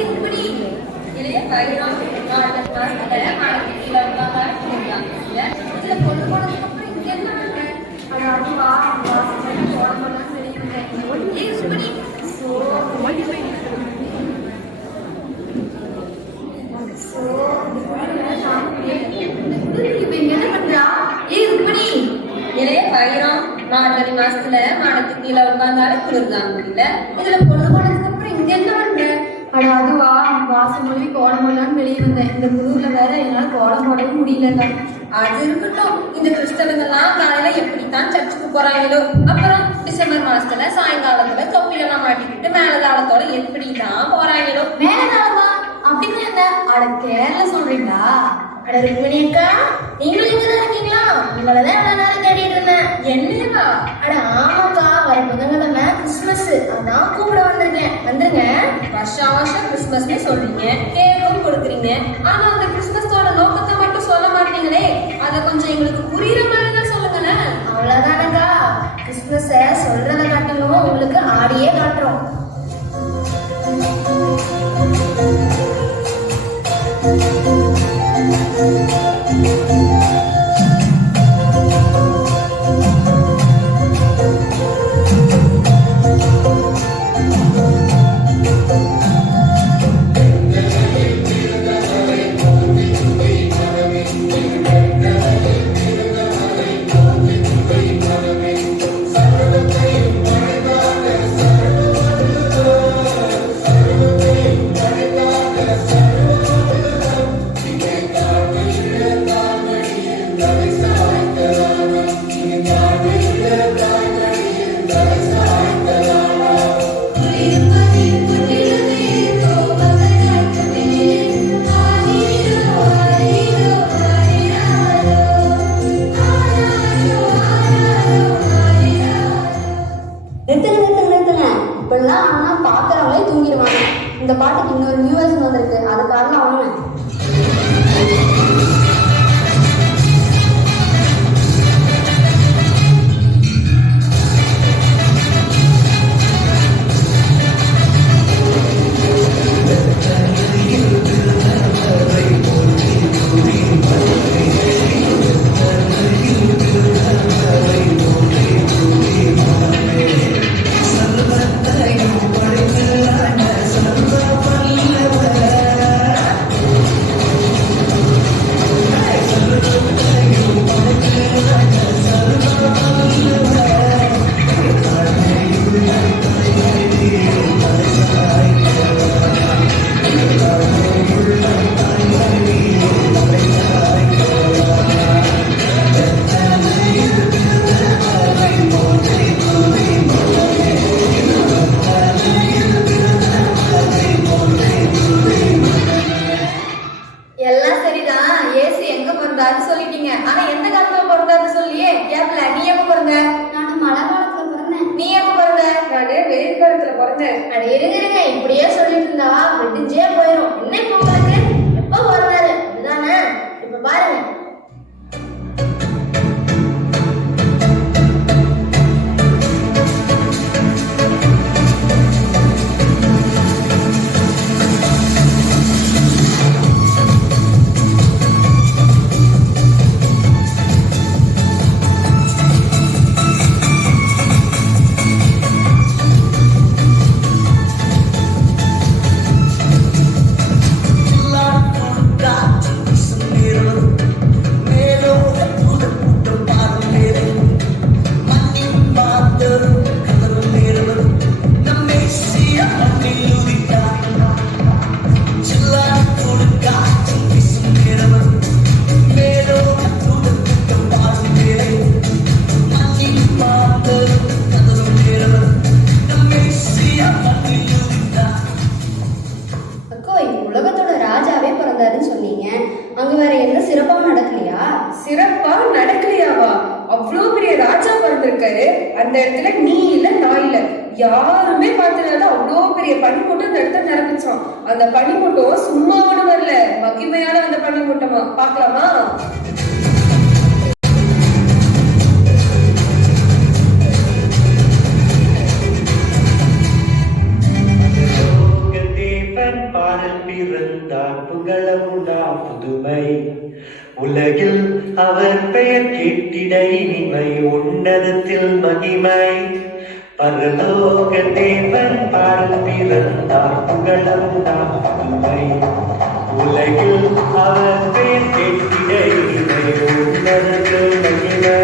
இப்படி இளைய பயிராம் இதுல பொண்ணு போனதுக்கு அப்புறம் இங்க என்ன பண்றேன்? அதுவா இளைய பயிரம் மார்கழி மாசத்துல மாடத்துக்கு கீழே உட்கார்ந்தாலும் குளிர்தான் முடியல. இதுல பொழுது போனதுக்கு அப்புறம் இங்க என்ன பண்ற? அதுவா மாசம் மொழி கோலம் போடலான்னு வெளியே வந்தேன். இந்த குளிர்ல வேற என்னால கோலம் போடவும் முடியலங்க. அது இருக்கட்டும். இந்த கிறிஸ்தவங்கெல்லாம் காலையில எப்படித்தான் சர்ச்சுக்கு போறாங்களோ. அப்புறம் டிசம்பர் மாசத்துல சாயங்காலத்துல தொப்பிலெல்லாம் மாட்டிக்கிட்டு மேலதாளத்தோட எப்படிதான் போறாங்களோ. மேலதாளமா அப்படின்னு என்ன? அட கேரள சொல்றீங்களா? அட ருக்மிணி அக்கா, நீங்களும் இங்கதான் இருக்கீங்களா? உங்களதான் எவ்வளவு நேரம் தேடிட்டு இருந்தேன். என்னவா? அட ஆமாக்கா, வர புதன்கிழமை கிறிஸ்துமஸ், அதான் கூப்பிட வந்திருக்கேன். வந்துருங்க. வருஷம் கிறிஸ்துமஸ்னே சொல்றீங்க, கேக்கும் கொடுக்குறீங்க. ஆனா அந்த கிறிஸ்துமஸோட நோக்கத்தை மட்டும் சொல்ல மாட்டீங்களே. அதை கொஞ்சம் எங்களுக்கு புரியுற மாதிரி தான் சொல்லுங்களேன். அவ்வளவுதானக்கா, கிறிஸ்துமஸ சொல்றத காட்டிலும் உங்களுக்கு ஆடியே காட்டுறோம். இப்படிலாம் ஆனா பாக்குறவங்களே தூங்கிடுவாங்க. இந்த பாட்டுக்கு இன்னொரு நியூ வெர்ஷன் வந்திருக்கு, அதுக்காக அவனு சொல்லிட்டீங்க. ஆனா எந்த காலத்துல பிறந்தாரு சொல்லியே கேப்ல. நீ எப்ப பிறந்த? நான் மழை காலத்துல பிறந்தேன். நீ எப்ப பிறந்த? நானு வெயில் காலத்துல பிறந்தேன். அட இருங்க, இப்படியே சொல்லிட்டு இருந்தா விடிஞ்சே போயிடும். என்ன இப்ப உங்களுக்கு எப்ப பிறந்தாரு இதுதானே? இப்ப பாருங்க. சிறப்பா நடக்கலையாவா? அவ்வளவு பெரிய ராஜா பிறந்திருக்காரு. அந்த இடத்துல நீ இல்ல, நான் இல்ல, யாருமே பார்த்ததால அவ்வளோ பெரிய பனிமூட்டம் அந்த இடத்துல நடந்துச்சான். அந்த பனிமூட்டம் சும்மாவோட வரல, மகிமையான அந்த பனிமூட்டமா. பாக்கலாமா? பாட பிறந்தார் புகழமுண்டாம் புதுமை உலகில் அவர் பெயர் கேட்டிட இனிமை உன்னதத்தில் மகிமை பரலோக தேவன் பாடல் பிறந்தார் புகழமுண்டாம் புதுமை உலகில் அவர் பெயர் கேட்டிட இனிமை உன்னதத்தில் மகிமை